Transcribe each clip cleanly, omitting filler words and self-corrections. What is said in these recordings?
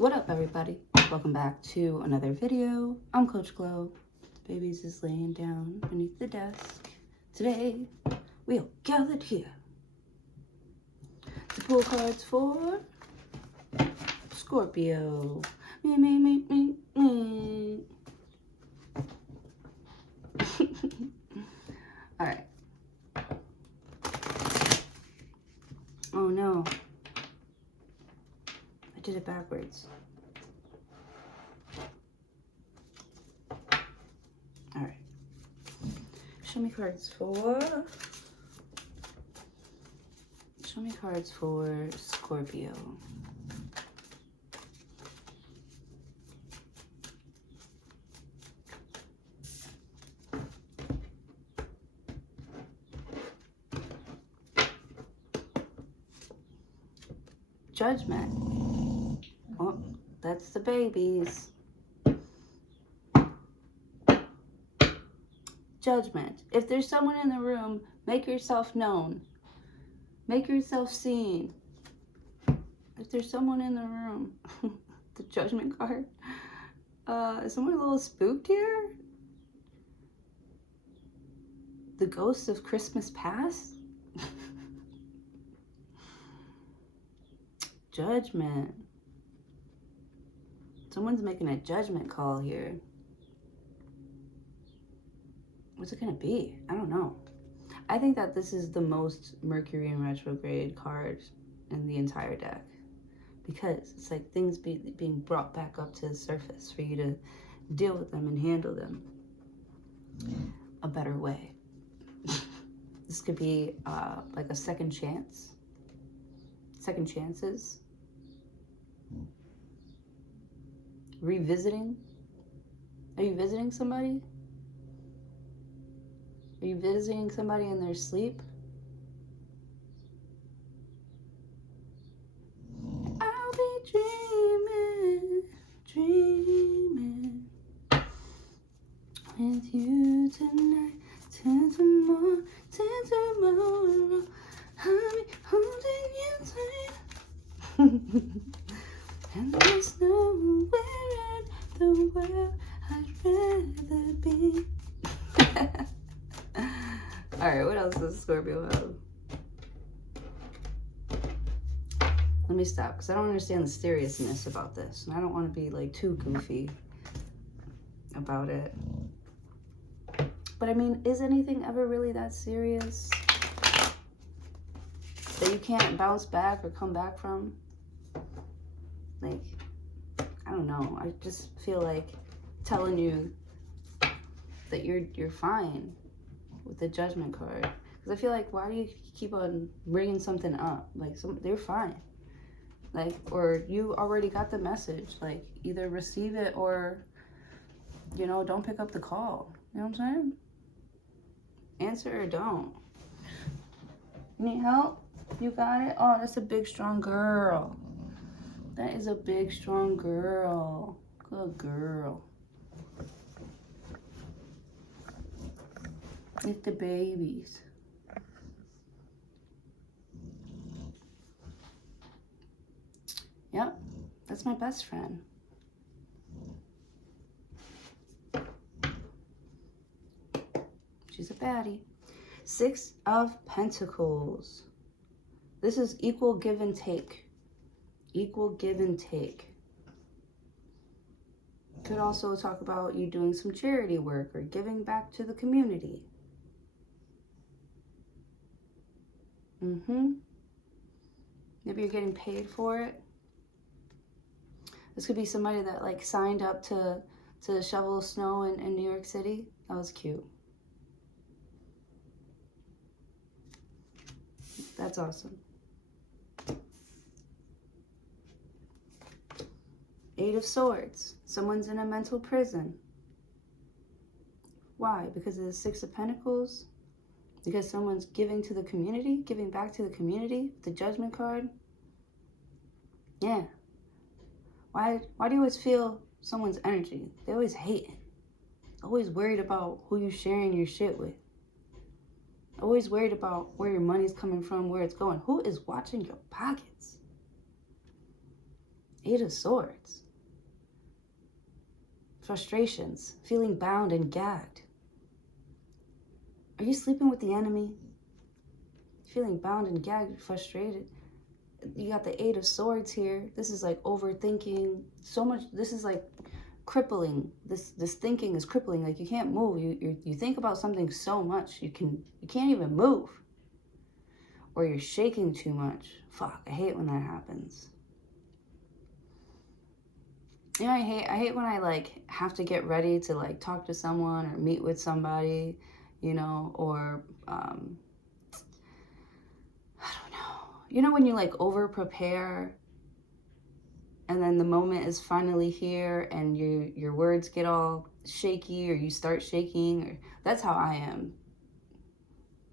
What up, everybody? Welcome back to another video. I'm Coach Glow. The baby's just laying down beneath the desk. Today, we are gathered here to pull cards for Scorpio. Me. All right. Oh no. I did it backwards. All right. Show me cards for Scorpio. Judgment. Oh, that's the babies. Judgment. If there's someone in the room, make yourself known. Make yourself seen. If there's someone in the room, the Judgment card. Is someone a little spooked here? The ghosts of Christmas past? Judgment. Someone's making a judgment call here. What's it gonna be? I don't know. I think that this is the most Mercury in retrograde card in the entire deck, because it's like things being brought back up to the surface for you to deal with them and handle them a better way. This could be like a second chance. Second chances. Revisiting. Are you visiting somebody? Are you visiting somebody in their sleep? I'll be dreaming with you tonight, till tomorrow, I'll be holding you tight. And there's nowhere in the world I'd rather be. Alright, what else does Scorpio have? Let me stop, because I don't understand the seriousness about this. And I don't want to be like too goofy about it. But I mean, is anything ever really that serious that you can't bounce back or come back from? Like, I don't know. I just feel like telling you that you're fine with the Judgment card. Because I feel like, why do you keep on bringing something up? Like, they're fine. Like, or you already got the message. Like, either receive it or, you know, don't pick up the call. You know what I'm saying? Answer or don't. You need help? You got it? Oh, that's a big, strong girl. That is a big, strong girl. Good girl. It's the babies. Yep, that's my best friend. She's a baddie. Six of Pentacles. This is equal give and take. Equal give and take. Could also talk about you doing some charity work or giving back to the community. Maybe you're getting paid for it. This could be somebody that like signed up to shovel snow in New York City. That was cute. That's awesome. Eight of Swords. Someone's in a mental prison. Why? Because of the Six of Pentacles? Because someone's giving to the community? Giving back to the community? The Judgment card? Yeah. Why do you always feel someone's energy? They always hating. Always worried about who you're sharing your shit with. Always worried about where your money's coming from, where it's going. Who is watching your pockets? Eight of Swords. Frustrations, feeling bound and gagged. Are you sleeping with the enemy? Feeling bound and gagged, frustrated. You got the Eight of Swords here. This is like overthinking so much. This is like crippling. This thinking is crippling. Like you can't move. You think about something so much you can't even move. Or you're shaking too much. Fuck, I hate when that happens. You know, I hate when I like have to get ready to like talk to someone or meet with somebody, you know, or I don't know. You know when you like over prepare and then the moment is finally here and your words get all shaky or you start shaking, or that's how I am.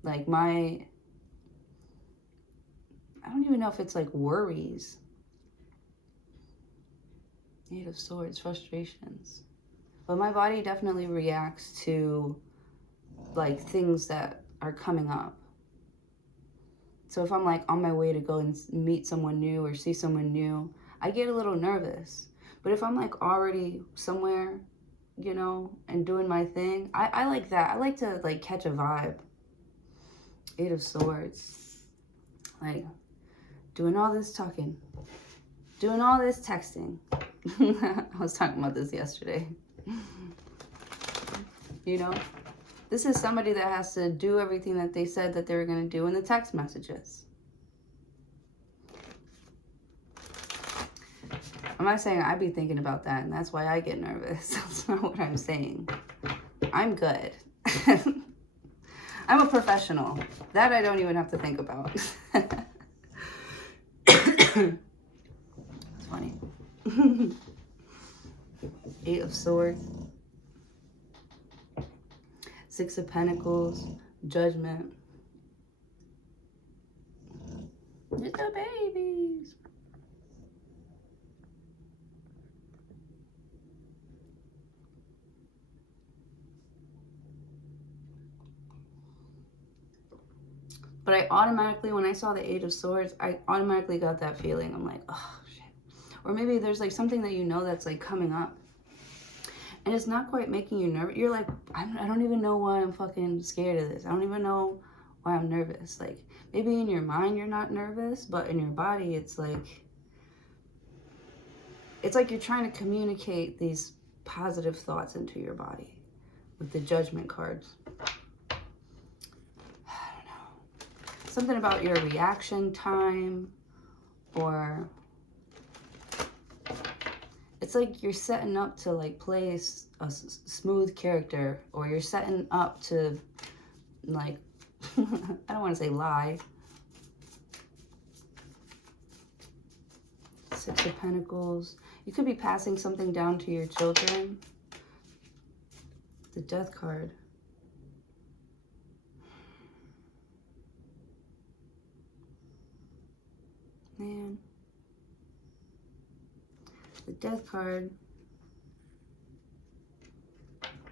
Like I don't even know if it's like worries. Eight of Swords, frustrations. But my body definitely reacts to like things that are coming up. So if I'm like on my way to go and meet someone new or see someone new, I get a little nervous. But if I'm like already somewhere, you know, and doing my thing, I like that. I like to like catch a vibe. Eight of Swords. Like doing all this talking, doing all this texting. I was talking about this yesterday. You know, this is somebody that has to do everything that they said that they were going to do in the text messages. I'm not saying I be thinking about that and that's why I get nervous. That's not what I'm saying. I'm good. I'm a professional. That I don't even have to think about. It's funny. Eight of Swords. Six of Pentacles. Judgment. Little babies. But I automatically, when I saw the Eight of Swords, I automatically got that feeling. I'm like, oh, shit. Or maybe there's like something that you know that's like coming up. And it's not quite making you nervous. You're like, I don't even know why I'm fucking scared of this. I don't even know why I'm nervous. Like, maybe in your mind you're not nervous, but in your body it's like you're trying to communicate these positive thoughts into your body with the Judgment cards. Something about your reaction time, or it's like you're setting up to like play a smooth character, or you're setting up to like, I don't want to say lie. Six of Pentacles. You could be passing something down to your children. The Death card. Man. The Death card.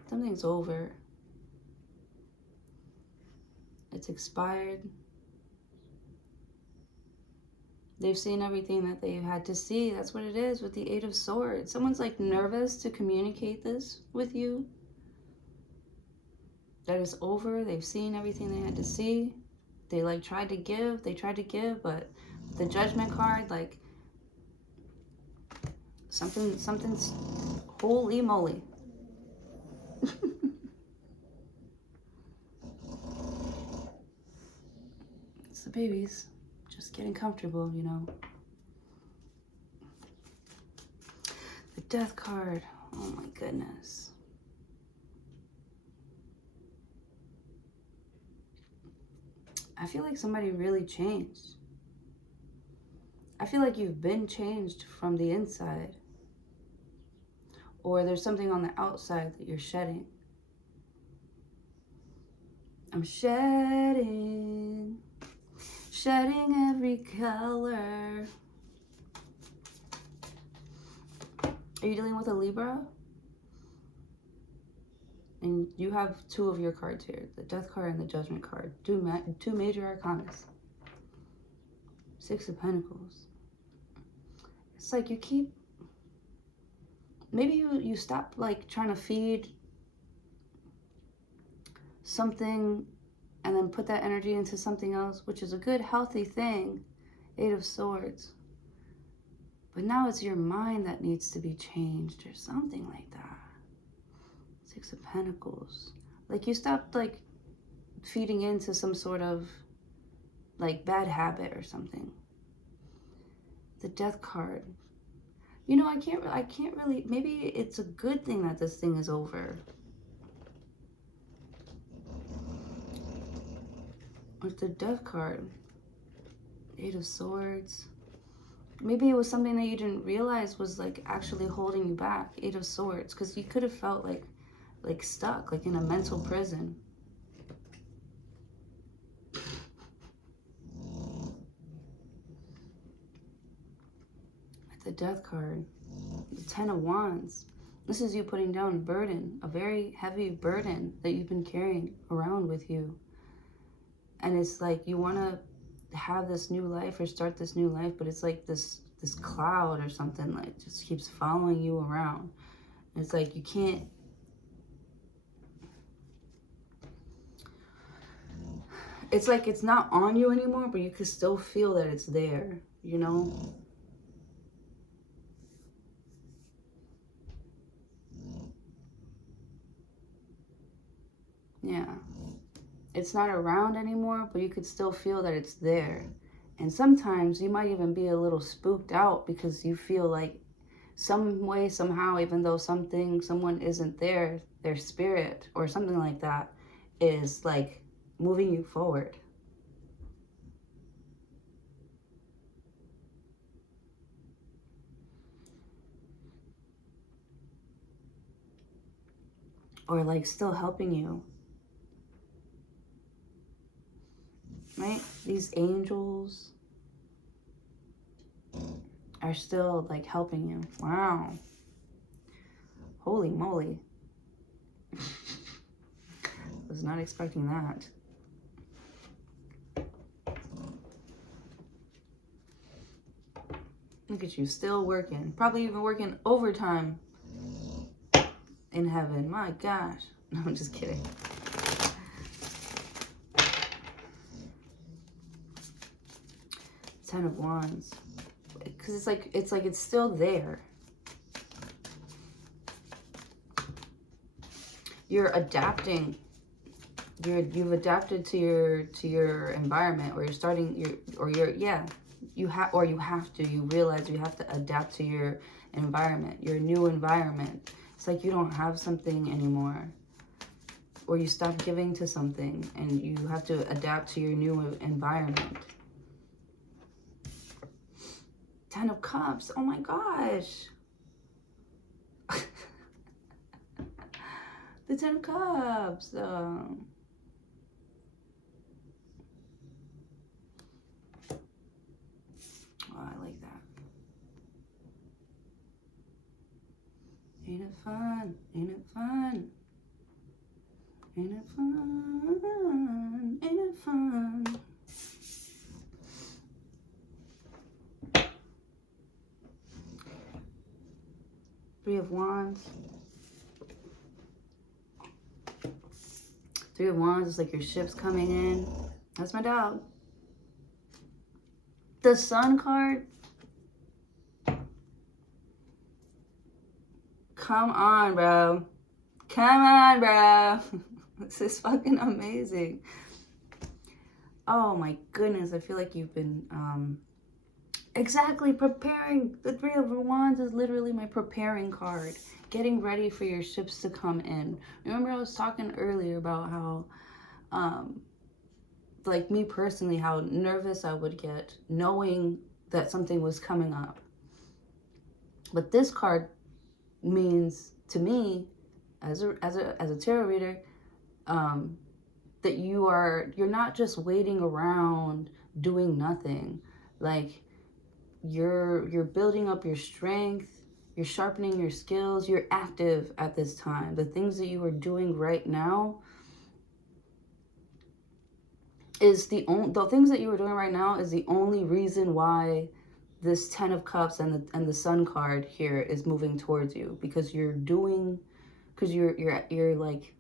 Something's over. It's expired. They've seen everything that they've had to see. That's what it is with the Eight of Swords. Someone's like nervous to communicate this with you. That is over. They've seen everything they had to see. They like tried to give. They tried to give, but the Judgment card, like something's holy moly. It's the babies just getting comfortable, you know. The Death card. Oh my goodness. I feel like somebody really changed. I feel like you've been changed from the inside. Or there's something on the outside that you're shedding. I'm shedding every color. Are you dealing with a Libra? And you have two of your cards here, the Death card and the Judgment card. Two major arcanas. Six of Pentacles. It's like you keep, maybe you stop like trying to feed something and then put that energy into something else, which is a good, healthy thing. 8 of Swords. But now it's your mind that needs to be changed or something like that. 6 of Pentacles. Like you stopped like feeding into some sort of like bad habit or something. The Death card. You know, I can't really, maybe it's a good thing that this thing is over. With the Death card. 8 of Swords. Maybe it was something that you didn't realize was like actually holding you back. 8 of Swords. Because you could have felt like stuck, like in a mental prison. The Death card. The 10 of Wands. This is you putting down a burden, a very heavy burden that you've been carrying around with you. And it's like you want to have this new life or start this new life, but it's like this cloud or something like just keeps following you around. It's like you can't. It's like it's not on you anymore, but you can still feel that it's there, you know? Yeah. It's not around anymore, but you could still feel that it's there. And sometimes you might even be a little spooked out because you feel like some way, somehow, even though someone isn't there, their spirit or something like that is like moving you forward. Or like still helping you. Right? These angels are still like helping you. Wow. Holy moly. Was not expecting that. Look at you, still working. Probably even working overtime in heaven. My gosh. No, I'm just kidding. Ten of Wands. Because it's like it's still there. You're adapting. You've adapted to your environment, or you have to. You realize you have to adapt to your environment, your new environment. It's like you don't have something anymore, or you stop giving to something, and you have to adapt to your new environment. 10 of Cups. Oh my gosh. The 10 of Cups. Oh, I like that. Ain't it fun? Ain't it fun? Ain't it fun? Ain't it fun? Three of Wands. Three of Wands is like your ship's coming in. That's my dog. The Sun card. Come on, bro. Come on, bro. This is fucking amazing. Oh my goodness. I feel like you've been exactly preparing. The Three of Wands is literally my preparing card. Getting ready for your ships to come in. Remember I was talking earlier about how like me personally, how nervous I would get knowing that something was coming up. But this card means to me, as a tarot reader, that you're not just waiting around doing nothing. Like you're building up your strength, you're sharpening your skills, you're active at this time. The things that you are doing right now is the things that you are doing right now is the only reason why this 10 of Cups and the Sun card here is moving towards you, because you're like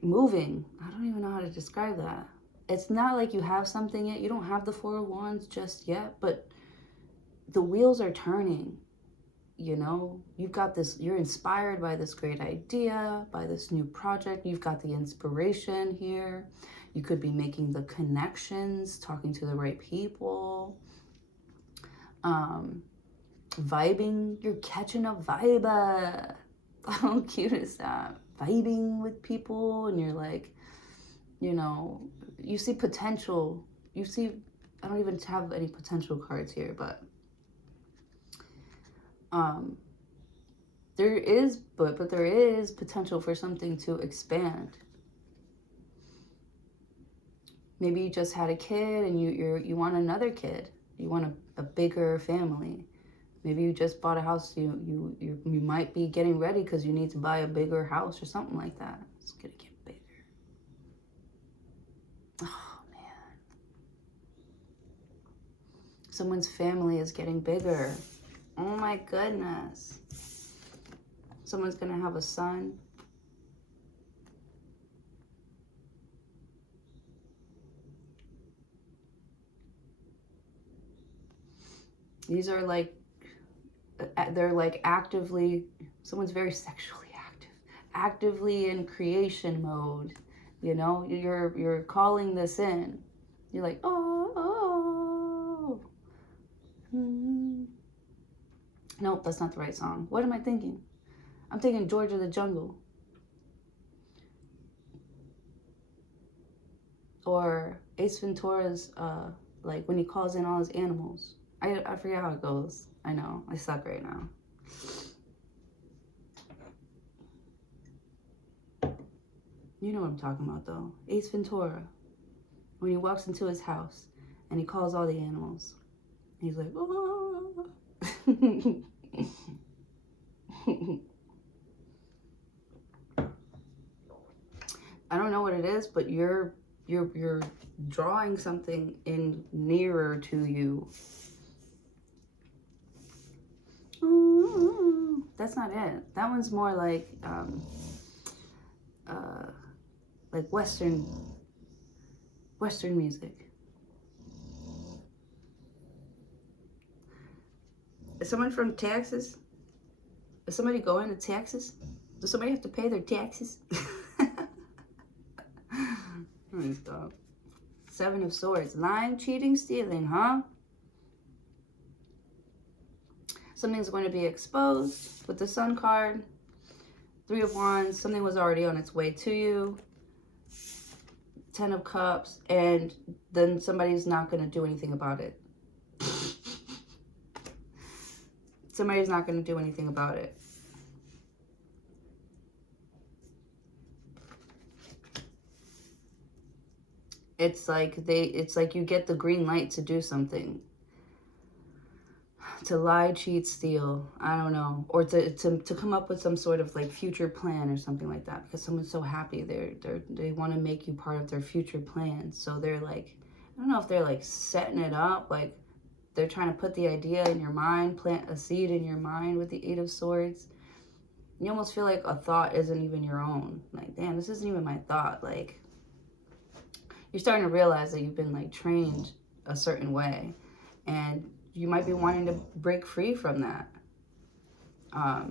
moving. I don't even know how to describe that. It's not like you have something yet. You don't have the Four of Wands just yet, but the wheels are turning. You know, you've got this, you're inspired by this great idea, by this new project. You've got the inspiration here. You could be making the connections, talking to the right people, vibing. You're catching a vibe. How cute is that? Vibing with people, and you're like, you know, you see potential. You see, I don't even have any potential cards here, but there is potential for something to expand. Maybe you just had a kid and you want another kid. You want a bigger family. Maybe you just bought a house. You might be getting ready because you need to buy a bigger house or something like that. It's gonna get bigger. Oh man. Someone's family is getting bigger. Oh my goodness. Someone's gonna have a son. These are like, they're like actively, someone's very sexually active, actively in creation mode. You know, you're calling this in. You're like, oh. Nope, that's not the right song. What am I thinking? I'm thinking George of the Jungle. Or Ace Ventura's, like when he calls in all his animals. I forget how it goes. I know, I suck right now. You know what I'm talking about though. Ace Ventura. When he walks into his house and he calls all the animals. He's like, oh. I don't know what it is, but you're drawing something in nearer to you. Ooh, that's not it. That one's more like Western music. Is someone from Texas? Is somebody going to Texas? Does somebody have to pay their taxes? Let me stop. Seven of Swords. Lying, cheating, stealing, huh? Something's going to be exposed with the Sun card. Three of Wands. Something was already on its way to you. 10 of Cups. And then somebody's not going to do anything about it. Somebody's not going to do anything about it. It's like you get the green light to do something. To lie, cheat, steal. I don't know. Or to come up with some sort of like future plan or something like that. Because someone's so happy. They want to make you part of their future plans. So they're like, I don't know if they're like setting it up. Like they're trying to put the idea in your mind. Plant a seed in your mind with the Eight of Swords. You almost feel like a thought isn't even your own. Like, damn, this isn't even my thought. Like, you're starting to realize that you've been like trained a certain way, and you might be wanting to break free from that.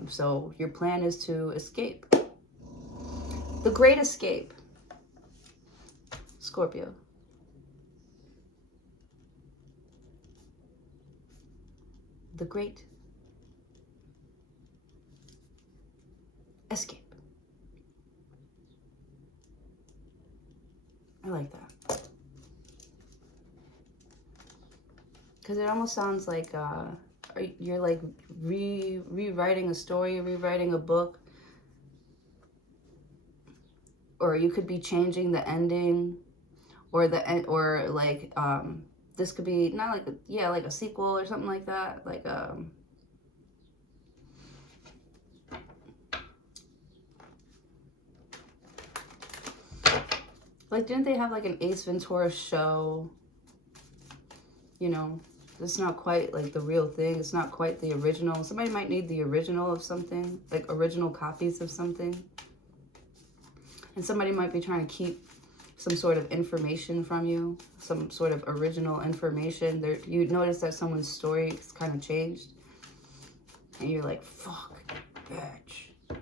So your plan is to escape. The Great Escape. Scorpio. The Great Escape. I like that. Because it almost sounds like you're like rewriting a story, rewriting a book. Or you could be changing the ending, or like this could be not like like a sequel or something like that. Like didn't they have like an Ace Ventura show? You know, it's not quite like the real thing. It's not quite the original. Somebody might need the original of something, like original copies of something. And somebody might be trying to keep some sort of information from you, some sort of original information. You notice that someone's story is kind of changed. And you're like, fuck, bitch,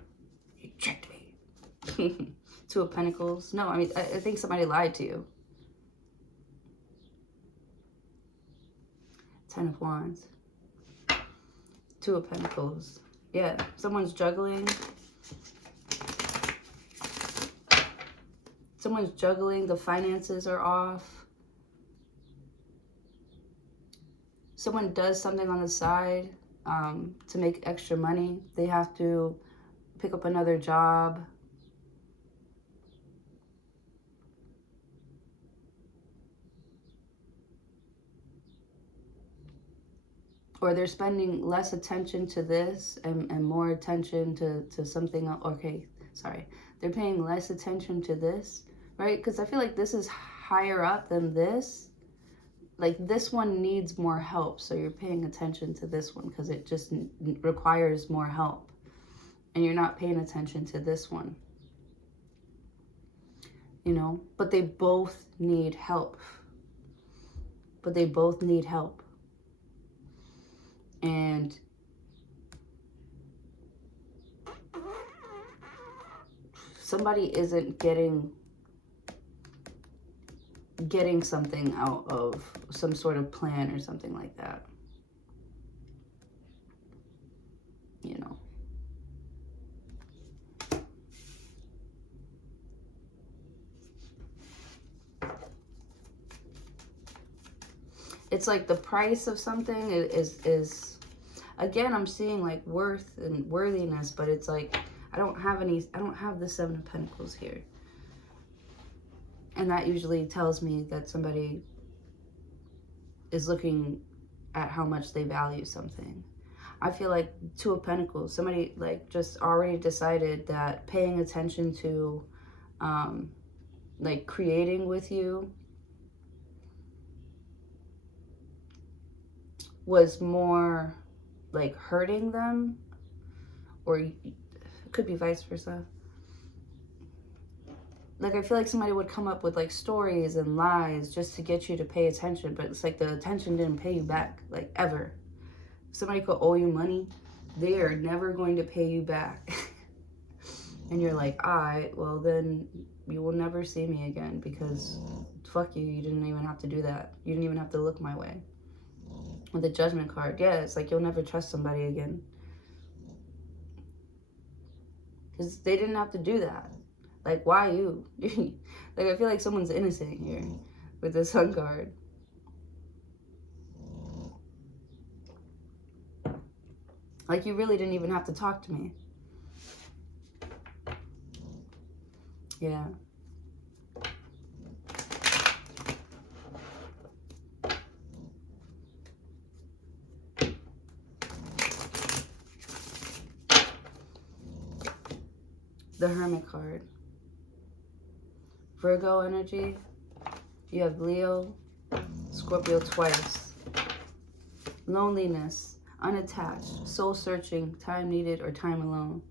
you tricked me. Two of Pentacles. No, I mean, I think somebody lied to you. Ten of Wands. Two of Pentacles. Yeah, someone's juggling. Someone's juggling. The finances are off. Someone does something on the side to make extra money. They have to pick up another job. Or they're spending less attention to this and more attention to something else. Okay, sorry. They're paying less attention to this, right? Because I feel like this is higher up than this. Like this one needs more help. So you're paying attention to this one because it just requires more help. And you're not paying attention to this one. You know, but they both need help. But they both need help. And somebody isn't getting something out of some sort of plan or something like that. You know. It's like the price of something is again, I'm seeing like worth and worthiness, but it's like I don't have the Seven of Pentacles here. And that usually tells me that somebody is looking at how much they value something. I feel like Two of Pentacles, somebody like just already decided that paying attention to like creating with you was more like hurting them, or it could be vice versa. Like, I feel like somebody would come up with like stories and lies just to get you to pay attention, but it's like the attention didn't pay you back, like ever. Somebody could owe you money, they are never going to pay you back. And you're like, all right, well then you will never see me again because fuck you, you didn't even have to do that. You didn't even have to look my way. With the Judgment card, yeah, it's like you'll never trust somebody again. Because they didn't have to do that. Like, why you? Like, I feel like someone's innocent here with the Sun card. Like, you really didn't even have to talk to me. Yeah. The Hermit card. Virgo energy. You have Leo, Scorpio twice. Loneliness, unattached, soul searching, time needed or time alone.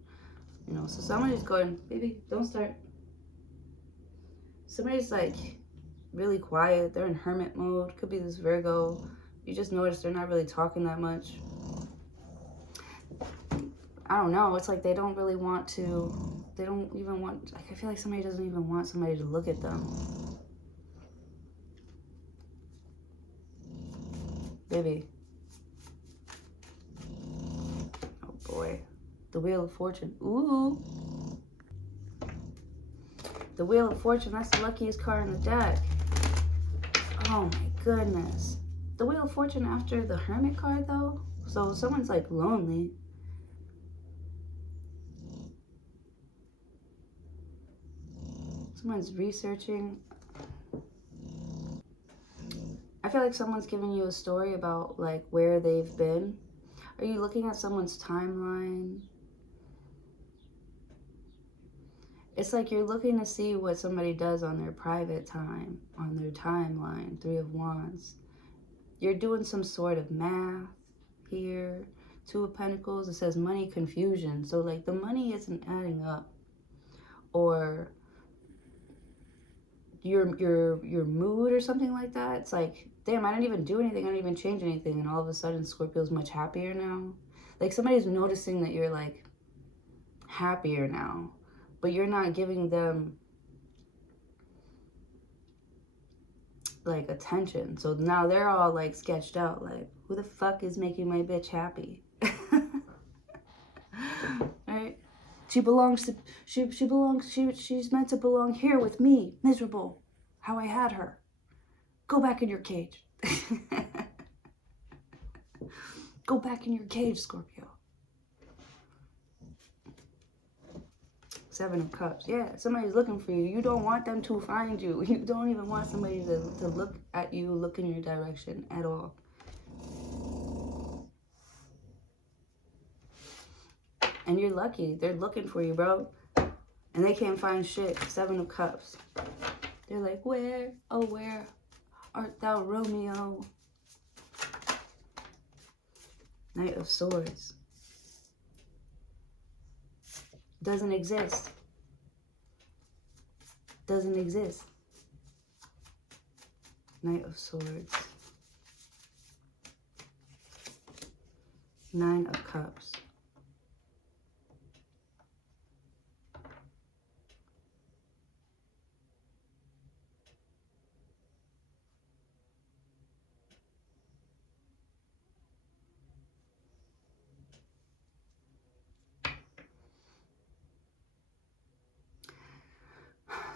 You know, so somebody's going, baby, don't start. Somebody's like really quiet. They're in hermit mode. Could be this Virgo. You just notice they're not really talking that much. I don't know. It's like they don't really want to. They don't even want, like, I feel like somebody doesn't even want somebody to look at them. Baby. Oh boy. The Wheel of Fortune. Ooh. The Wheel of Fortune, that's the luckiest card in the deck. Oh my goodness. The Wheel of Fortune after the Hermit card though? So someone's like lonely. Someone's researching. I feel like someone's giving you a story about like where they've been. Are you looking at someone's timeline? It's like you're looking to see what somebody does on their private time, on their timeline. Three of Wands. You're doing some sort of math here. Two of Pentacles, it says money confusion. So like the money isn't adding up. Or your mood or something like that. It's like, damn, I didn't even do anything. I didn't even change anything. And all of a sudden Scorpio's much happier now. Like somebody's noticing that you're like happier now, but you're not giving them like attention. So now they're all like sketched out, like, who the fuck is making my bitch happy? Right? She's meant to belong here with me, miserable, how I had her. Go back in your cage. Go back in your cage, Scorpio. Seven of Cups. Yeah, somebody's looking for you. You don't want them to find you. You don't even want somebody to look at you, look in your direction at all. And you're lucky. They're looking for you, bro. And they can't find shit. Seven of Cups. They're like, where, oh, where art thou, Romeo? Knight of Swords. Doesn't exist. Doesn't exist. Knight of Swords. Nine of Cups.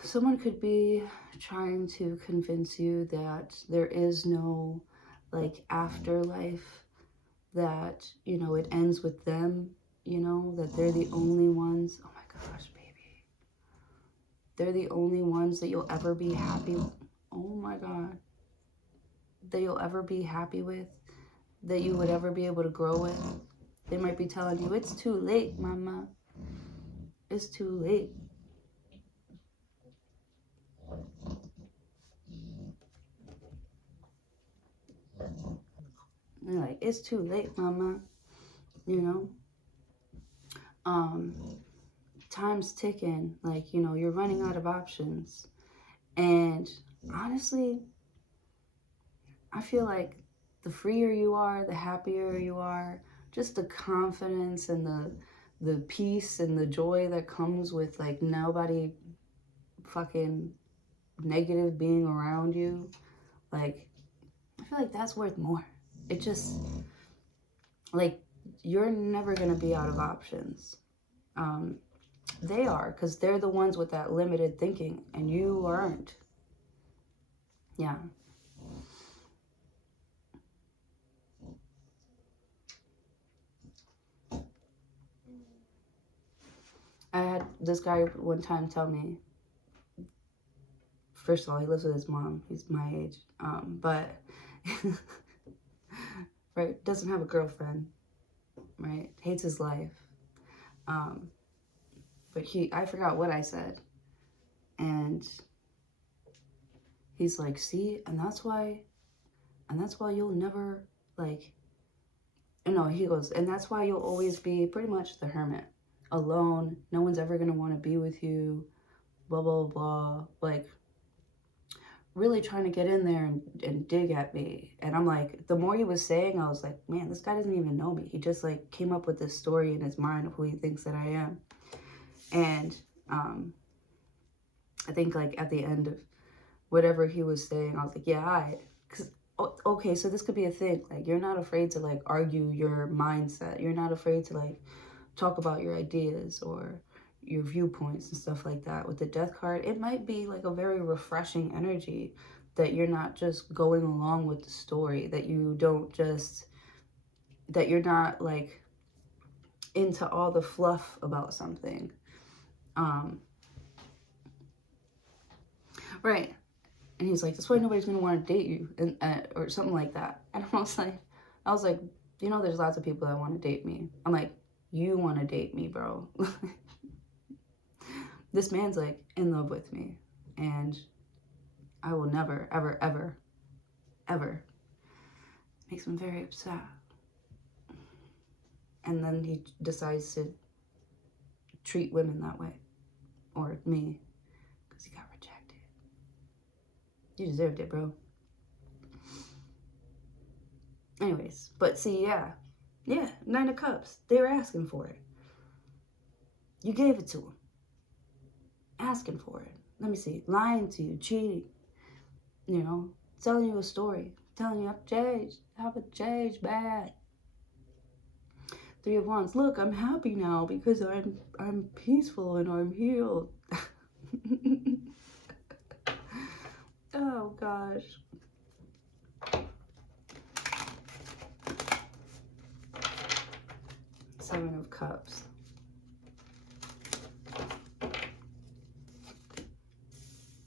Someone could be trying to convince you that there is no, like, afterlife, that, you know, it ends with them, you know, that they're the only ones. Oh my gosh, baby. They're the only ones that you'll ever be happy with. Oh my God. That you'll ever be happy with, that you would ever be able to grow with. They might be telling you, it's too late, mama. It's too late. They're like, it's too late, mama. You know? Time's ticking. Like, you know, you're running out of options. And honestly, I feel like the freer you are, the happier you are, just the confidence and the peace and the joy that comes with like nobody fucking negative being around you. Like, I feel like that's worth more. It just, like, you're never gonna be out of options. They are, because they're the ones with that limited thinking, and you aren't. Yeah. I had this guy one time tell me, first of all, he lives with his mom. He's my age. But, right, doesn't have a girlfriend, right? Hates his life. But I forgot what I said. And he's like, see, and that's why you'll never, like, no, he goes, and that's why you'll always be pretty much the hermit. Alone, no one's ever gonna want to be with you, blah, blah, blah. Like, really trying to get in there and dig at me. And I'm like, the more he was saying, I was like, man, this guy doesn't even know me. He just like came up with this story in his mind of who he thinks that I am. And I think like at the end of whatever he was saying, I was like, yeah, because okay, so this could be a thing. Like, you're not afraid to like argue your mindset. You're not afraid to like talk about your ideas or your viewpoints and stuff like that. With the Death card, it might be like a very refreshing energy, that you're not just going along with the story, that you don't just, that you're not like into all the fluff about something. Right. And he's like, that's why nobody's gonna want to date you, and or something like that. And I was like, you know, there's lots of people that want to date me. I'm like, you want to date me, bro? This man's like in love with me, and I will never, ever, ever, ever Makes him very upset. And then he decides to treat women that way. Or me. Because he got rejected. You deserved it, bro. Anyways, but see, yeah, 9 of Cups. They were asking for it. You gave it to them. Asking for it. Let me see. Lying to you, cheating. You know, telling you a story. Telling you, I've changed, bad. 3 of Wands. Look, I'm happy now because I'm peaceful and I'm healed. Oh, gosh. Seven of Cups.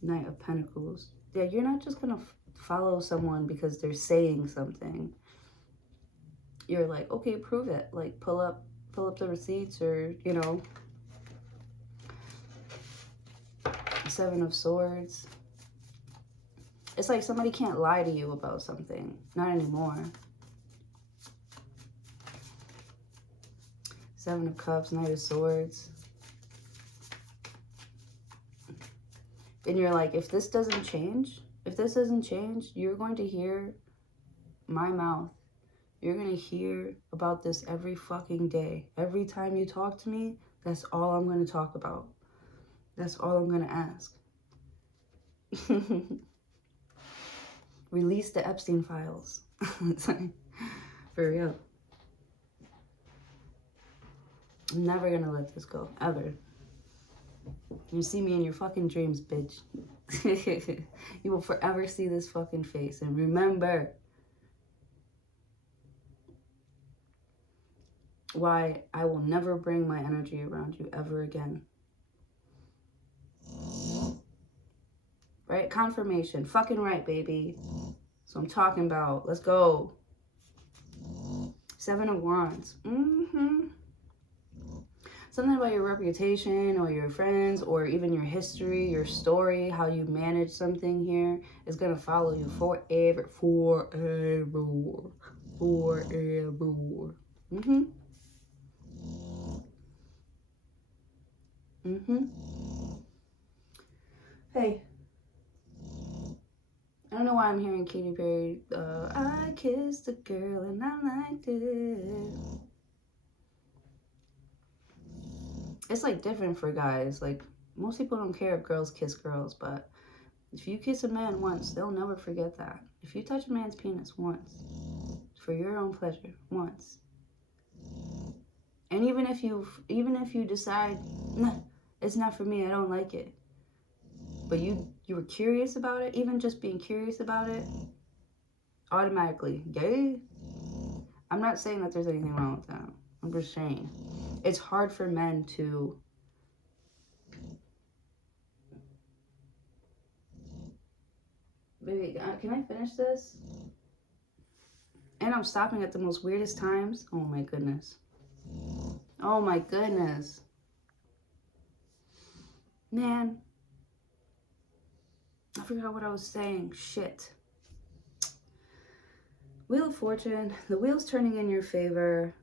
Knight of Pentacles. Yeah, you're not just gonna follow someone because they're saying something. You're like, okay, prove it. Like, pull up the receipts, or, you know. 7 of Swords. It's like somebody can't lie to you about something. Not anymore. 7 of Cups, Knight of Swords. And you're like, if this doesn't change, you're going to hear my mouth. You're going to hear about this every fucking day. Every time you talk to me, that's all I'm going to talk about. That's all I'm going to ask. Release the Epstein files. For real. I'm never gonna let this go, ever. You see me in your fucking dreams, bitch. You will forever see this fucking face. And remember why I will never bring my energy around you ever again. Right? Confirmation. Fucking right, baby. So I'm talking about. Let's go. 7 of Wands. Something about your reputation or your friends or even your history, your story, how you manage something here is going to follow you forever. Forever. Hey. I don't know why I'm hearing Katy Perry. I kissed a girl and I liked it. It's like different for guys. Like, most people don't care if girls kiss girls, but if you kiss a man once, they'll never forget that. If you touch a man's penis once, for your own pleasure, once, and even if you decide, nah, it's not for me, I don't like it, but you were curious about it, even just being curious about it, automatically, gay. I'm not saying that there's anything wrong with that. I'm just saying it's hard for men to baby, can I finish this? And I'm stopping at the most weirdest times. Oh my goodness. Oh my goodness. Man. I forgot what I was saying. Shit. Wheel of Fortune. The wheel's turning in your favor.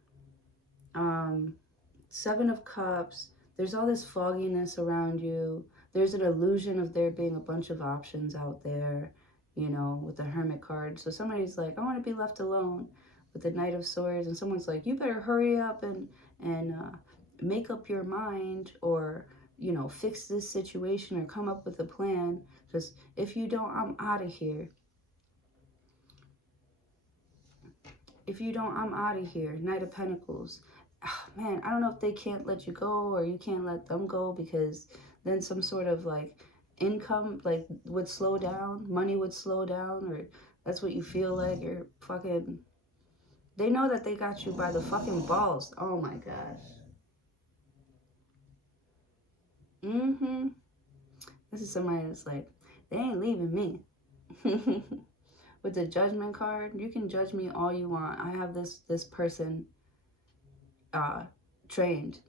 7 of Cups. There's all this fogginess around you. There's an illusion of there being a bunch of options out there, you know, with the Hermit card. So somebody's like, I want to be left alone with the Knight of Swords. And someone's like, you better hurry up and make up your mind, or, you know, fix this situation or come up with a plan. Because if you don't, I'm out of here. If you don't, I'm out of here. Knight of Pentacles. Oh, man, I don't know if they can't let you go or you can't let them go, because then some sort of like income like would slow down, money would slow down, or that's what you feel like. You're fucking, they know that they got you by the fucking balls. Oh my gosh. This is somebody that's like, they ain't leaving me. With the Judgment card, you can judge me all you want. I have this person trained.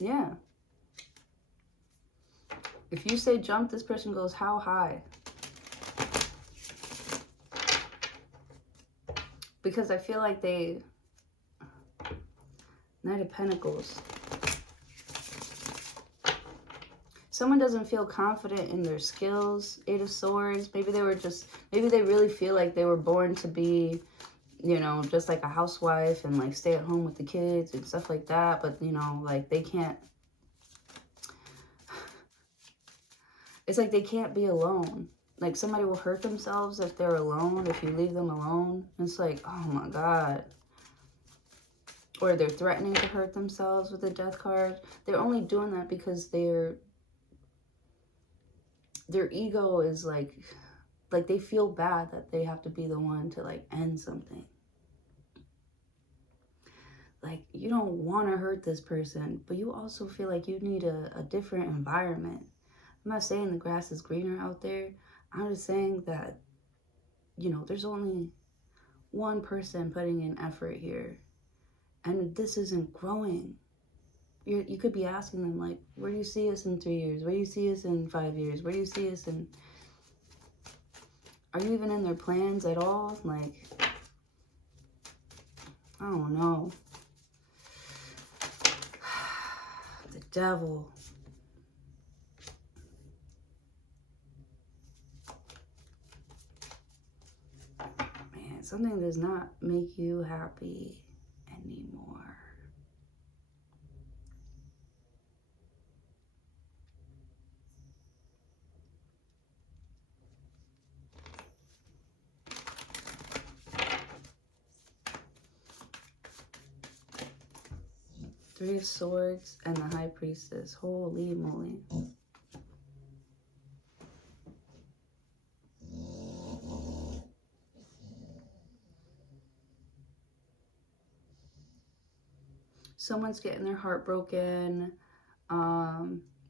Yeah. If you say jump, this person goes how high? Because I feel like they... Knight of Pentacles. Someone doesn't feel confident in their skills. Eight of Swords. Maybe they were just... Maybe they really feel like they were born to be, you know, just like a housewife and like stay at home with the kids and stuff like that. But, you know, like they can't... It's like they can't be alone. Like somebody will hurt themselves if they're alone, if you leave them alone. It's like, oh my God. Or they're threatening to hurt themselves with the Death card. They're only doing that because their ego is like they feel bad that they have to be the one to like end something. Like you don't want to hurt this person, but you also feel like you need a different environment. I'm not saying the grass is greener out there. I'm just saying that, you know, there's only one person putting in effort here. And this isn't growing. You could be asking them, like, where do you see us in 3 years? Where do you see us in 5 years? Where do you see us in... Are you even in their plans at all? Like, I don't know. The Devil. Man, something does not make you happy anymore. Three of Swords and the High Priestess. Holy moly. Someone's getting their heart broken.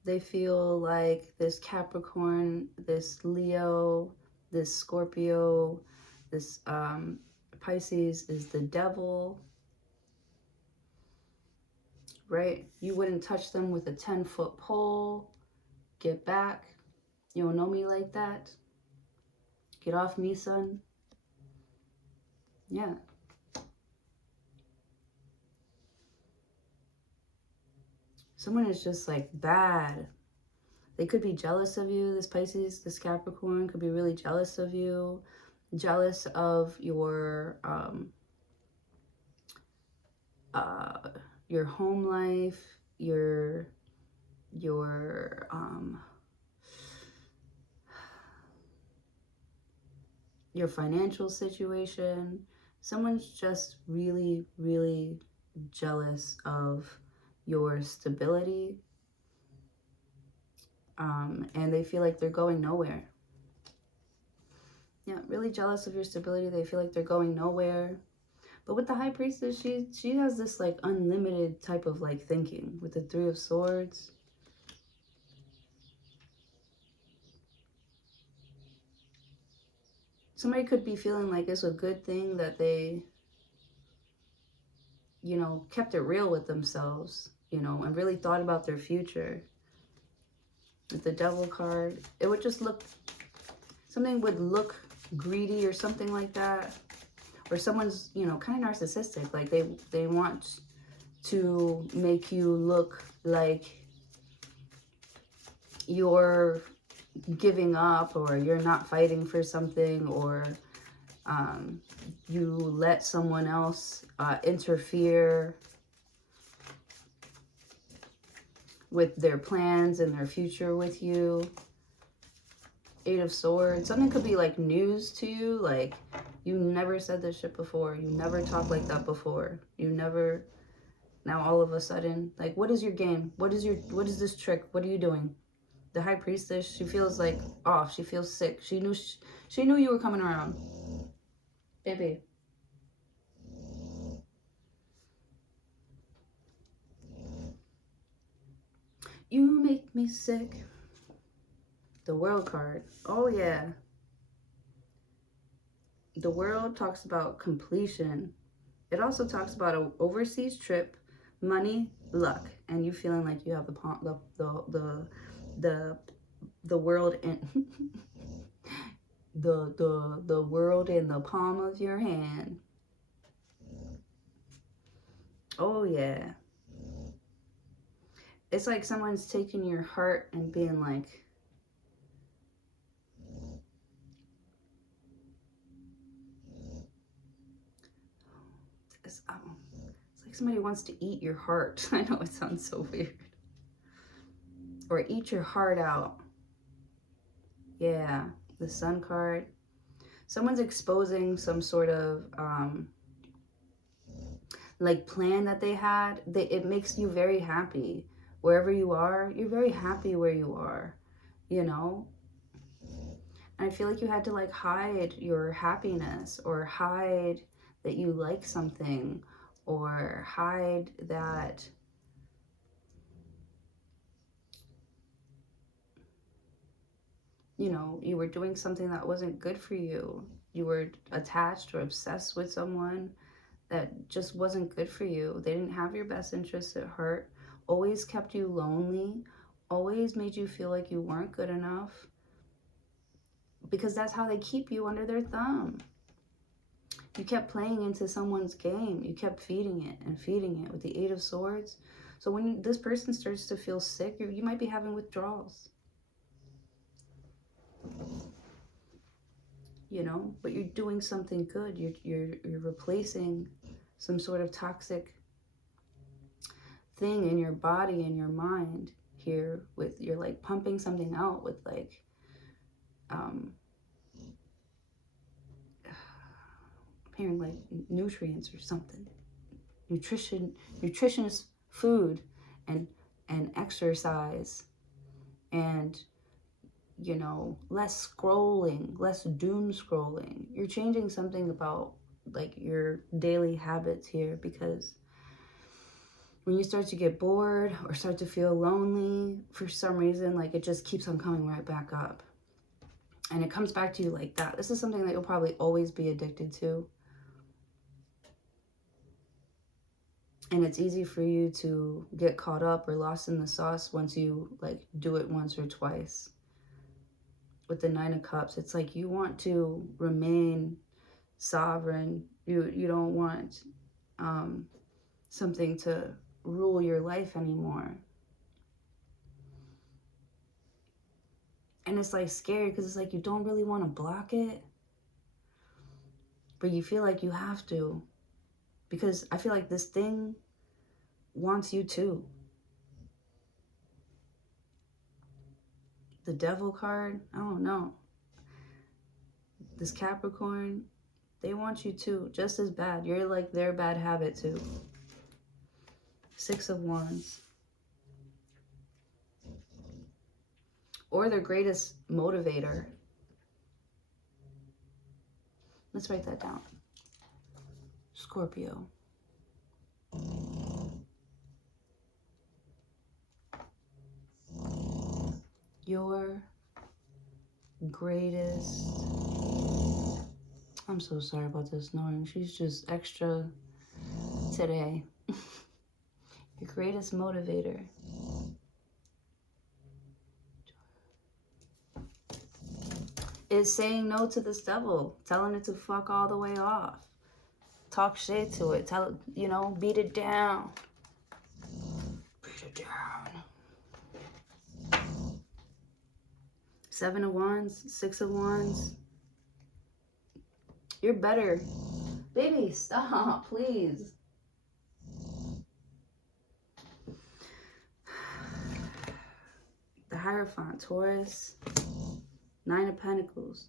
They feel like this Capricorn, this Leo, this Scorpio, this Pisces is the devil. Right? You wouldn't touch them with a 10-foot pole. Get back. You don't know me like that. Get off me, son. Yeah. Someone is just like bad. They could be jealous of you. This Pisces, this Capricorn could be really jealous of you. Jealous of your home life, your financial situation. Someone's just really, really jealous of your stability. And they feel like they're going nowhere. Yeah, really jealous of your stability. They feel like they're going nowhere. But with the High Priestess, she has this like unlimited type of like thinking with the Three of Swords. Somebody could be feeling like it's a good thing that they, you know, kept it real with themselves, you know, and really thought about their future. With the Devil card, it would just look, something would look greedy or something like that. Or someone's, you know, kind of narcissistic. Like they want to make you look like you're giving up or you're not fighting for something, or you let someone else interfere with their plans and their future with you. Eight of Swords. Something could be like news to you. Like, you never said this shit before. You never talked like that before. You never... Now all of a sudden, like, what is your game? What is this trick? What are you doing? The High Priestess, she feels like off. She feels sick. She knew you were coming around. Baby. You make me sick. The World card. Oh, yeah. The World talks about completion. It also talks about an overseas trip, money, luck, and you feeling like you have the the world in the world in the palm of your hand. Oh yeah. It's like someone's taking your heart and being like, it's like somebody wants to eat your heart. I know it sounds so weird. Or eat your heart out. Yeah, the Sun card. Someone's exposing some sort of like plan that they had. It makes you very happy. Wherever you are, you're very happy where you are, you know? And I feel like you had to like hide your happiness, or hide that you like something, or hide that you know, you were doing something that wasn't good for you. You were attached or obsessed with someone that just wasn't good for you. They didn't have your best interests at heart, always kept you lonely, always made you feel like you weren't good enough, because that's how they keep you under their thumb. You kept playing into someone's game. You kept feeding it with the Eight of Swords. So when this person starts to feel sick, you might be having withdrawals. You know, but you're doing something good. You're replacing some sort of toxic thing in your body and your mind here with, you're like pumping something out with like appearing like nutrients or something, nutritious food, and exercise, and you know, less scrolling, less doom scrolling. You're changing something about like your daily habits here, because when you start to get bored or start to feel lonely for some reason, like it just keeps on coming right back up. And it comes back to you like that. This is something that you'll probably always be addicted to. And it's easy for you to get caught up or lost in the sauce once you like do it once or twice. With the Nine of Cups, it's like you want to remain sovereign. You don't want something to rule your life anymore. And it's like scary, because it's like you don't really want to block it, but you feel like you have to, because I feel like this thing wants you too. The Devil card, I don't know. This Capricorn, they want you too, just as bad. You're like their bad habit too. Six of Wands. Or their greatest motivator. Let's write that down. Scorpio. Your greatest... I'm so sorry about this snoring. She's just extra today. Your greatest motivator. Is saying no to this devil. Telling it to fuck all the way off. Talk shit to it. Tell it, you know, beat it down. Beat it down. Seven of Wands. Six of Wands. You're better. Baby, stop, please. The Hierophant, Taurus. Nine of Pentacles.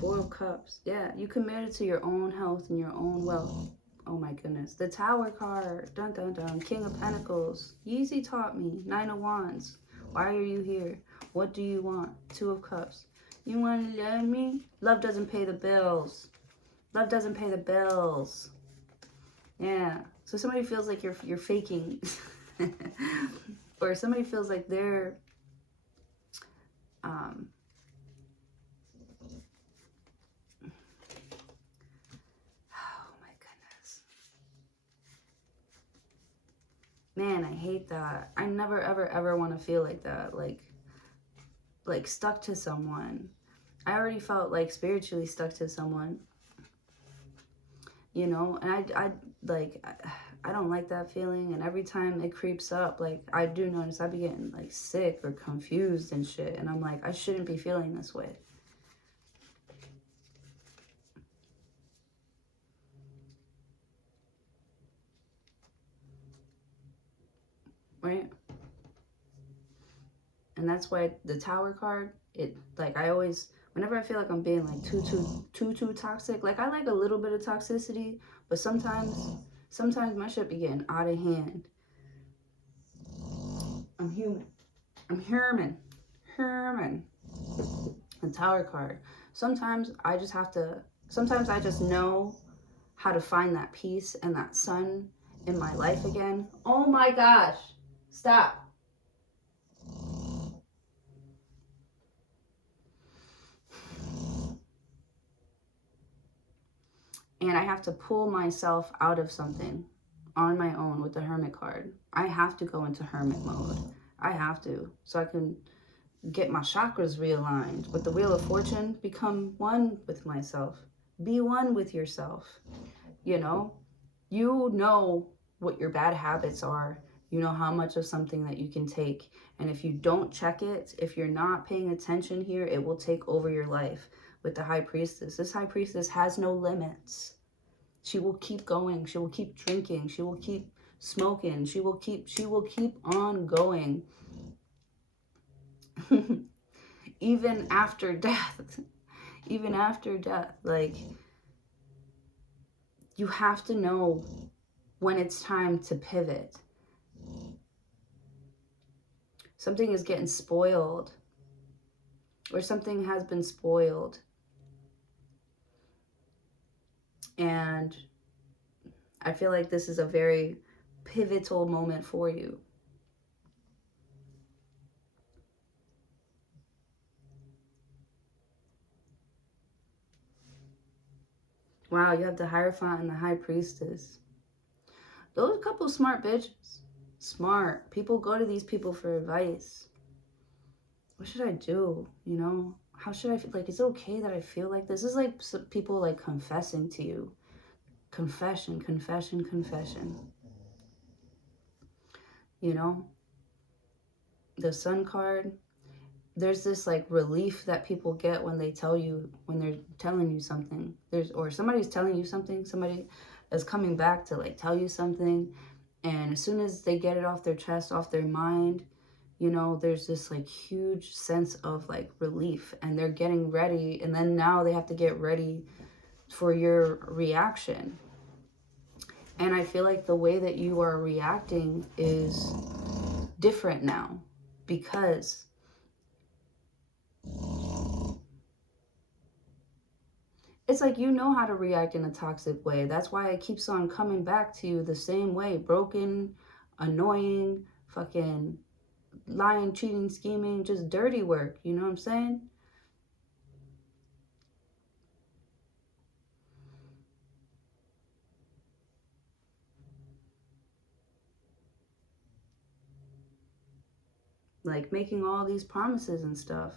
Four of Cups. Yeah, you committed to your own health and your own wealth. Oh my goodness. The Tower card. Dun dun dun. King of Pentacles. Yeezy taught me. Nine of Wands. Why are you here? What do you want? Two of Cups. You want to love me? Love doesn't pay the bills. Love doesn't pay the bills. Yeah. So somebody feels like you're faking. Or somebody feels like they're oh my goodness. Man, I hate that. I never ever ever want to feel like that. Like like stuck to someone. I already felt like spiritually stuck to someone, you know, and I don't like that feeling. And every time it creeps up, like I do notice I be getting like sick or confused and shit. And I'm like, I shouldn't be feeling this way. Right? And that's why the Tower card, it, like, I always, whenever I feel like I'm being like too toxic, like I like a little bit of toxicity, but sometimes my shit be getting out of hand. I'm human. I'm Herman. The Tower card. Sometimes sometimes I just know how to find that peace and that sun in my life again. Oh my gosh. Stop. And I have to pull myself out of something on my own with the Hermit card. I have to go into Hermit mode. I have to, so I can get my chakras realigned. With the Wheel of Fortune, become one with myself. Be one with yourself. You know what your bad habits are. You know how much of something that you can take. And if you don't check it, if you're not paying attention here, it will take over your life. With the High Priestess, this High Priestess has no limits. She will keep going. She will keep drinking. She will keep smoking. She will keep on going. Even after death. Even after death. Like, you have to know when it's time to pivot. Something is getting spoiled, or something has been spoiled. And I feel like this is a very pivotal moment for you. Wow, you have the Hierophant and the High Priestess. Those are a couple smart bitches. Smart. People go to these people for advice. What should I do? You know? How should I feel? Like, is it okay that I feel like this? This is like people like confessing to you. Confession, confession, confession. You know? The Sun card. There's this like relief that people get when they tell you, when they're telling you something. Or somebody's telling you something. Somebody is coming back to like tell you something. And as soon as they get it off their chest, off their mind, you know, there's this like huge sense of like relief, and they're getting ready. And then now they have to get ready for your reaction. And I feel like the way that you are reacting is different now, because it's like, you know how to react in a toxic way. That's why it keeps on coming back to you the same way. Broken, annoying, fucking lying, cheating, scheming, just dirty work. You know what I'm saying? Like making all these promises and stuff.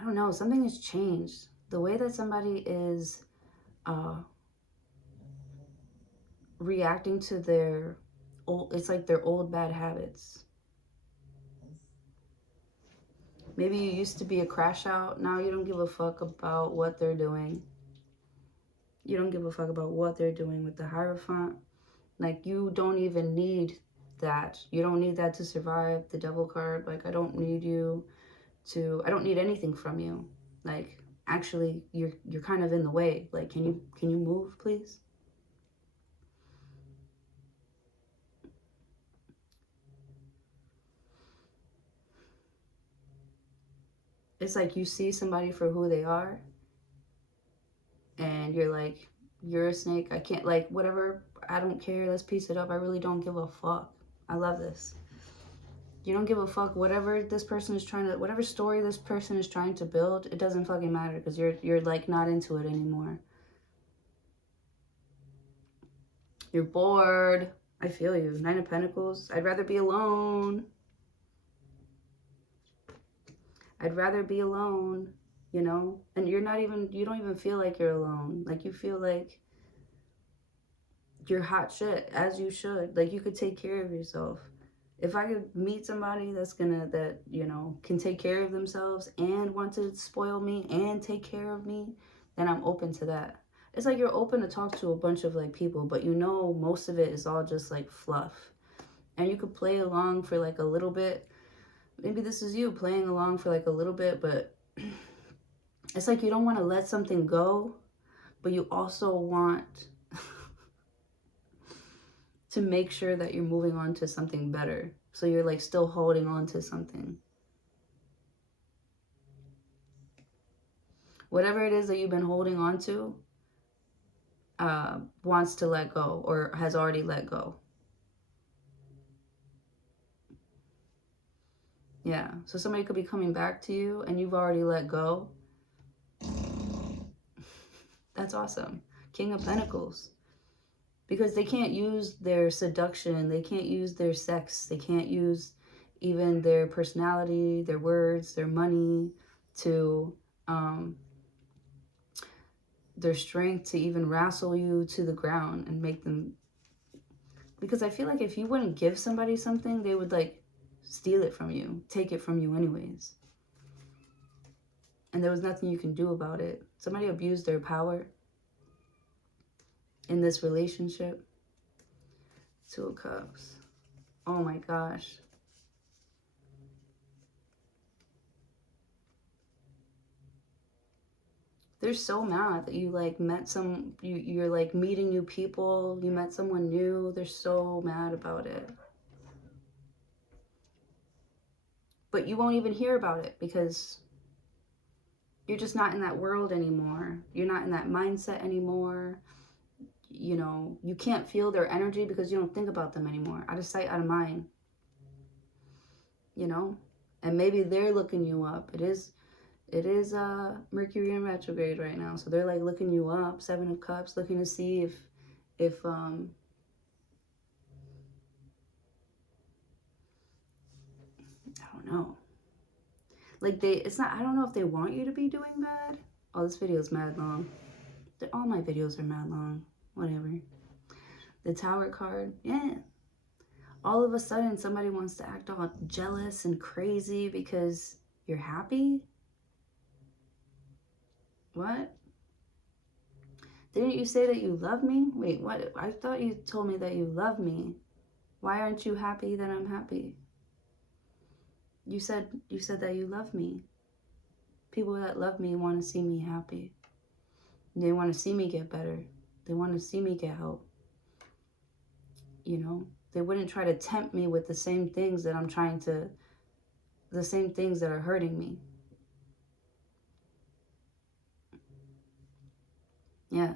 I don't know. Something has changed. The way that somebody is reacting to their old, it's like their old bad habits. Maybe you used to be a crash out. Now you don't give a fuck about what they're doing. You don't give a fuck about what they're doing with the Hierophant. Like, you don't even need that. You don't need that to survive. The Devil card, like, I don't need anything from you. Like, actually, you're kind of in the way. Like, can you move, please? It's like you see somebody for who they are, and you're like, you're a snake. I can't, like, whatever. I don't care. Let's piece it up. I really don't give a fuck. I love this. You don't give a fuck whatever this person is trying to, whatever story this person is trying to build. It doesn't fucking matter, because you're like not into it anymore. You're bored. I feel you. Nine of Pentacles. I'd rather be alone. I'd rather be alone, you know? And you don't even feel like you're alone. Like, you feel like you're hot shit, as you should. Like, you could take care of yourself. If I could meet somebody that, you know, can take care of themselves and want to spoil me and take care of me, then I'm open to that. It's like you're open to talk to a bunch of like people, but you know most of it is all just like fluff. And you could play along for like a little bit. Maybe this is you playing along for like a little bit, but it's like you don't want to let something go, but you also want to make sure that you're moving on to something better. So you're like still holding on to something. Whatever it is that you've been holding on to, wants to let go or has already let go. Yeah, so somebody could be coming back to you and you've already let go. That's awesome. King of Pentacles. Because they can't use their seduction, they can't use their sex, they can't use even their personality, their words, their money, to their strength to even wrestle you to the ground and make them. Because I feel like if you wouldn't give somebody something, they would like steal it from you, take it from you anyways. And there was nothing you can do about it. Somebody abused their power in this relationship. Two of Cups. Oh my gosh. They're so mad that you like met you're like meeting new people, you met someone new. They're so mad about it. But you won't even hear about it because you're just not in that world anymore. You're not in that mindset anymore. You know, you can't feel their energy because you don't think about them anymore. Out of sight, out of mind. You know? And maybe they're looking you up. It is Mercury in retrograde right now. So they're like looking you up. Seven of Cups, looking to see if I don't know. Like I don't know if they want you to be doing bad. Oh, this video is mad long. All my videos are mad long. Whatever. The Tower card, yeah. All of a sudden, somebody wants to act all jealous and crazy because you're happy? What? Didn't you say that you love me? Wait, what? I thought you told me that you love me. Why aren't you happy that I'm happy? You said that you love me. People that love me want to see me happy. They want to see me get better. They want to see me get help. You know, they wouldn't try to tempt me with the same things that the same things that are hurting me. Yeah.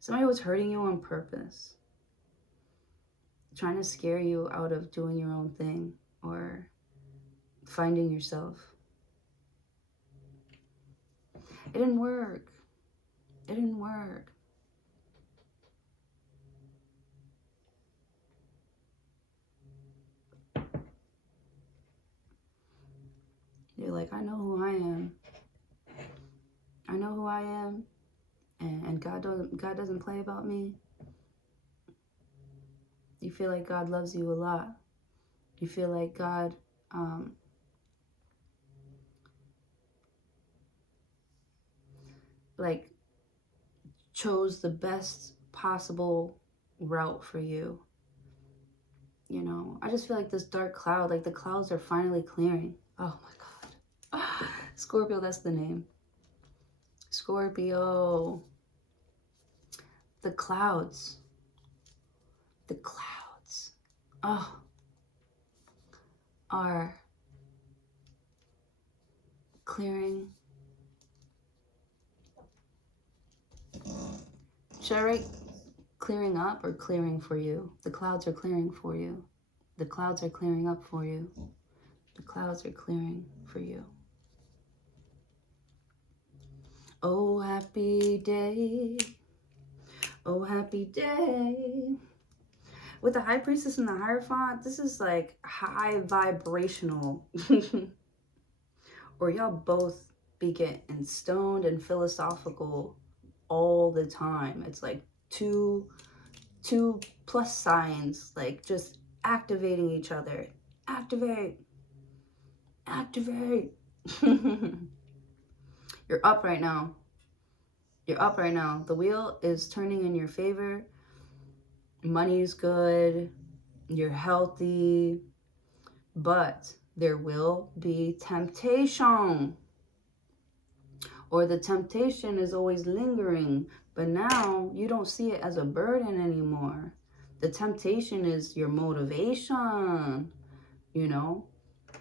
Somebody was hurting you on purpose. Trying to scare you out of doing your own thing or finding yourself. It didn't work. It didn't work. You're like, I know who I am. I know who I am. And God doesn't play about me. You feel like God loves you a lot. You feel like God like chose the best possible route for you. You know, I just feel like this dark cloud, like the clouds are finally clearing. Oh my God. Scorpio, that's the name. Scorpio. The clouds. The clouds. Oh. Are clearing. Should I write clearing up or clearing for you? The clouds are clearing for you. The clouds are clearing up for you. The clouds are clearing for you. Oh, happy day. Oh, happy day. With the High Priestess and the Hierophant, this is like high vibrational. or y'all both be getting stoned and philosophical all the time. It's like two plus signs, like just activating each other. Activate. You're up right now. You're up right now. The wheel is turning in your favor. Money's good. You're healthy. But there will be temptation. Or the temptation is always lingering. But now you don't see it as a burden anymore. The temptation is your motivation. You know?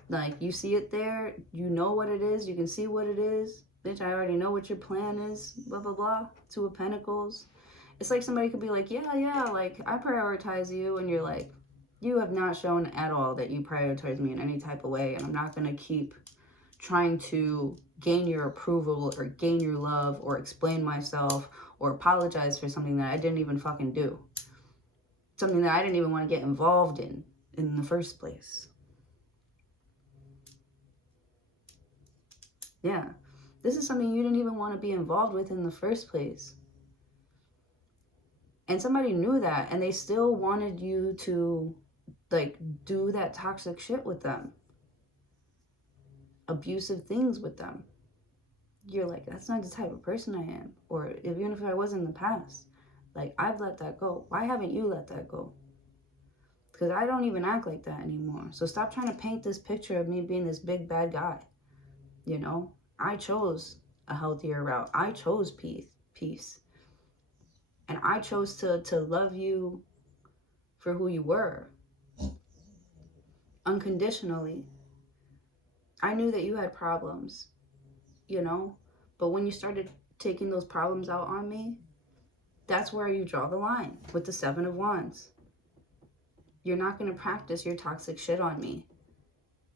Like, you see it there. You know what it is. You can see what it is. Bitch, I already know what your plan is. Blah, blah, blah. Two of Pentacles. It's like somebody could be like, yeah, like, I prioritize you. And you're like, you have not shown at all that you prioritize me in any type of way. And I'm not going to keep trying to gain your approval or gain your love or explain myself or apologize for something that I didn't even fucking do. Something that I didn't even want to get involved in the first place. Yeah. This is something you didn't even want to be involved with in the first place. And somebody knew that, and they still wanted you to, like, do that toxic shit with them. Abusive things with them. You're like, that's not the type of person I am. Or even if I was in the past, like, I've let that go. Why haven't you let that go? Because I don't even act like that anymore. So stop trying to paint this picture of me being this big bad guy. You know, I chose a healthier route. I chose peace. And I chose to love you for who you were. Unconditionally. I knew that you had problems, you know. But when you started taking those problems out on me, that's where you draw the line with the 7 of Wands. You're not going to practice your toxic shit on me.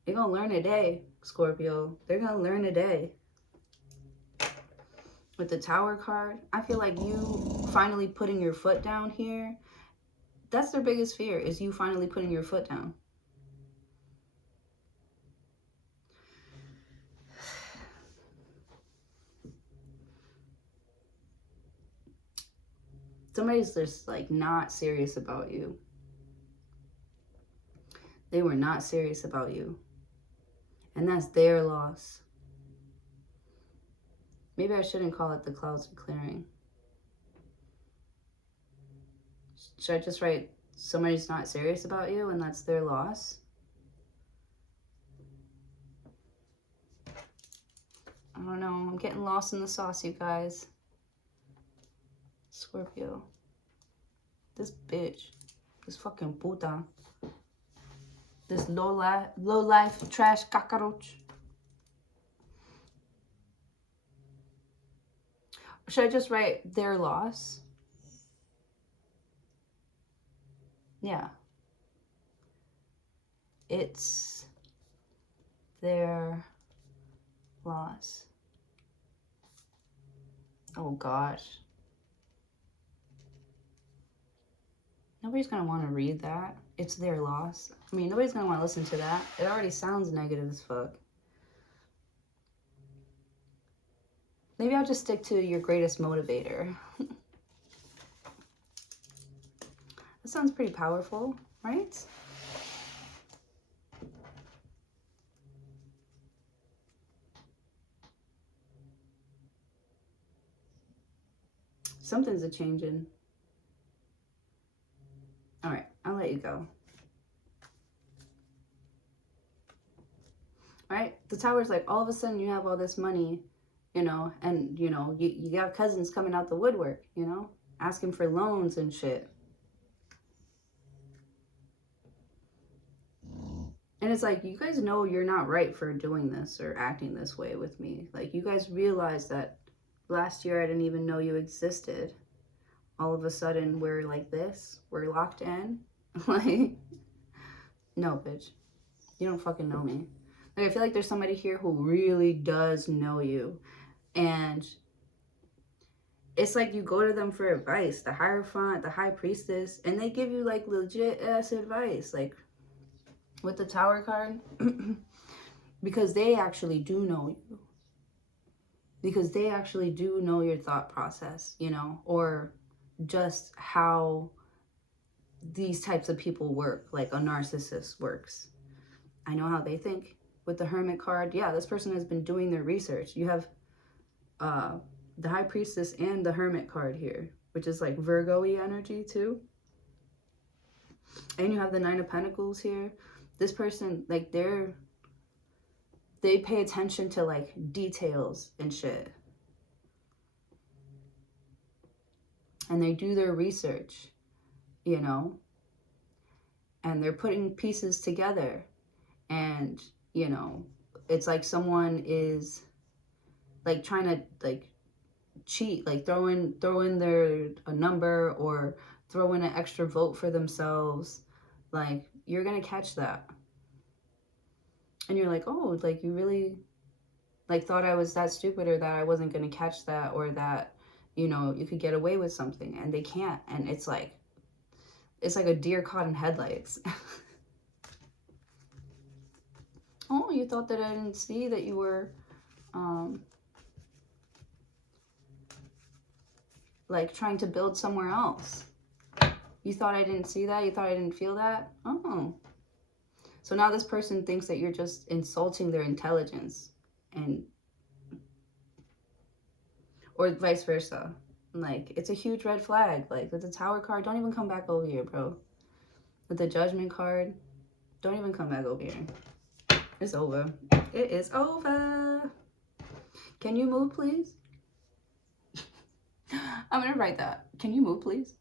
They're going to learn a day, Scorpio. They're going to learn a day. With the Tower card, I feel like you finally putting your foot down here, that's their biggest fear, is you finally putting your foot down. Somebody's just, like, not serious about you. They were not serious about you. And that's their loss. Maybe I shouldn't call it the clouds are clearing. Should I just write somebody's not serious about you and that's their loss? I don't know. I'm getting lost in the sauce, you guys. Scorpio. This bitch. This fucking puta. This low life trash cockroach. Should I just write their loss? Yeah. It's their loss. Oh gosh. Nobody's going to want to read that. It's their loss. I mean, nobody's going to want to listen to that. It already sounds negative as fuck. Maybe I'll just stick to your greatest motivator. That sounds pretty powerful, right? Something's a-changing. All right, I'll let you go. All right, the Tower's like, all of a sudden you have all this money, you know, and, you know, you got cousins coming out the woodwork, you know, asking for loans and shit. And it's like, you guys know you're not right for doing this or acting this way with me. Like, you guys realize that last year I didn't even know you existed. All of a sudden we're like this. We're locked in. Like, no, bitch. You don't fucking know me. Like, I feel like there's somebody here who really does know you. And it's like you go to them for advice. The Hierophant, the High Priestess. And they give you, like, legit ass advice. Like, with the Tower card, because they actually do know you. Because they actually do know your thought process, you know, or just how these types of people work, like a narcissist works. I know how they think. With the Hermit card, yeah, this person has been doing their research. You have the High Priestess and the Hermit card here, which is like Virgo-y energy too. And you have the Nine of Pentacles here. This person, like, they pay attention to like details and shit. And they do their research, you know, and they're putting pieces together. And, you know, it's like someone is like trying to like cheat, like throw in a number or throw in an extra vote for themselves. Like, you're gonna catch that. And you're like, oh, like, you really like thought I was that stupid, or that I wasn't gonna catch that, or that, you know, you could get away with something, and they can't. And it's like a deer caught in headlights. Oh, you thought that I didn't see that you were like trying to build somewhere else. You thought I didn't see that? You thought I didn't feel that? Oh. So now this person thinks that you're just insulting their intelligence, and or vice versa. Like, it's a huge red flag. Like, with the Tower card, don't even come back over here, bro. With the Judgment card, don't even come back over here. It's over. It is over. Can you move, please? I'm gonna write that. Can you move, please?